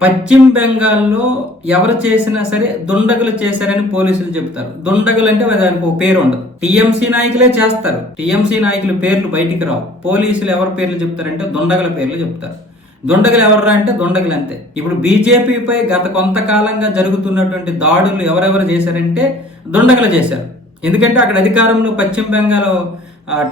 పశ్చిమ బెంగాల్లో ఎవరు చేసినా సరే దుండగులు చేశారని పోలీసులు చెప్తారు దుండగులు అంటే దానికి ఒక పేరు ఉండదు. టీఎంసీ నాయకులే చేస్తారు. టీఎంసీ నాయకుల పేర్లు బయటికి రావు. పోలీసులు ఎవరి పేర్లు చెప్తారంటే దుండగుల పేర్లు చెప్తారు దుండగులు ఎవర్రా అంటే దుండగులు అంతే. ఇప్పుడు బీజేపీపై గత కొంతకాలంగా జరుగుతున్నటువంటి దాడులు ఎవరెవరు చేశారంటే దుండగులు చేశారు. ఎందుకంటే అక్కడ అధికారంలో పశ్చిమ బెంగాల్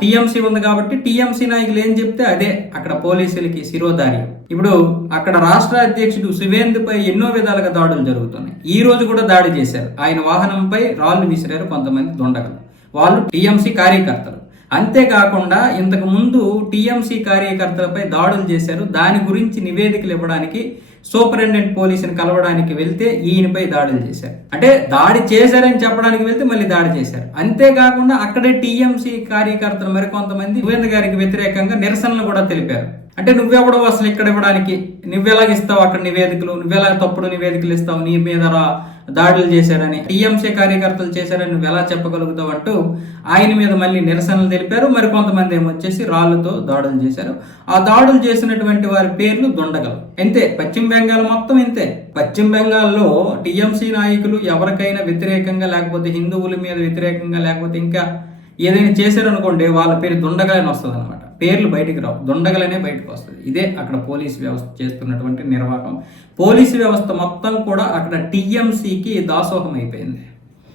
టీఎంసీ ఉంది కాబట్టి టీఎంసీ నాయకులు ఏం చెప్తే అదే అక్కడ పోలీసులకి శిరోధారి ఇప్పుడు అక్కడ రాష్ట్ర అధ్యక్షుడు సువేందుపై ఎన్నో విధాలుగా దాడులు జరుగుతున్నాయి. ఈ రోజు కూడా దాడి చేశారు. ఆయన వాహనంపై రాళ్ళు విసిరారు కొంతమంది దొండగలు వాళ్ళు టీఎంసీ కార్యకర్తలు. అంతేకాకుండా ఇంతకు ముందు టీఎంసీ కార్యకర్తలపై దాడులు చేశారు. దాని గురించి నివేదికలు ఇవ్వడానికి సూపరింటెండెంట్ పోలీసుని కలవడానికి వెళ్తే ఈయనపై దాడులు చేశారు. అంటే దాడి చేశారని చెప్పడానికి వెళ్తే మళ్ళీ దాడి చేశారు. అంతేకాకుండా అక్కడే టీఎంసీ కార్యకర్తలు మరికొంతమంది సువేంద్ర గారికి వ్యతిరేకంగా నిరసనలు కూడా తెలిపారు. అంటే నువ్వెవడో అసలు ఇక్కడ ఇవ్వడానికి? నువ్వెలాగిస్తావు అక్కడ నివేదికలు? నువ్వెలా తప్పుడు నివేదికలు ఇస్తావు? నీ మీద రా- దాడులు చేశారని టీఎంసీ కార్యకర్తలు చేశారని నువ్వు ఎలా చెప్పగలుగుతావు అంటూ ఆయన మీద మళ్ళీ నిరసనలు తెలిపారు. మరి కొంతమంది ఏమొచ్చేసి రాళ్ళతో దాడులు చేశారు. ఆ దాడులు చేసినటువంటి వారి పేర్లు దొండగలు. అంతే పశ్చిమ బెంగాల్ మొత్తం ఇంతే. పశ్చిమ బెంగాల్లో టీఎంసీ నాయకులు ఎవరికైనా వ్యతిరేకంగా లేకపోతే హిందువుల మీద వ్యతిరేకంగా లేకపోతే ఇంకా ఏదైనా చేశారనుకోండి వాళ్ళ పేరు దుండగలని వస్తుంది అనమాట పేర్లు బయటికి రావు. దుండగలనే బయటకు వస్తుంది. ఇదే అక్కడ పోలీస్ వ్యవస్థ చేస్తున్నటువంటి నిర్వాహం. పోలీసు వ్యవస్థ మొత్తం కూడా అక్కడ టీఎంసీకి దాసోహం అయిపోయింది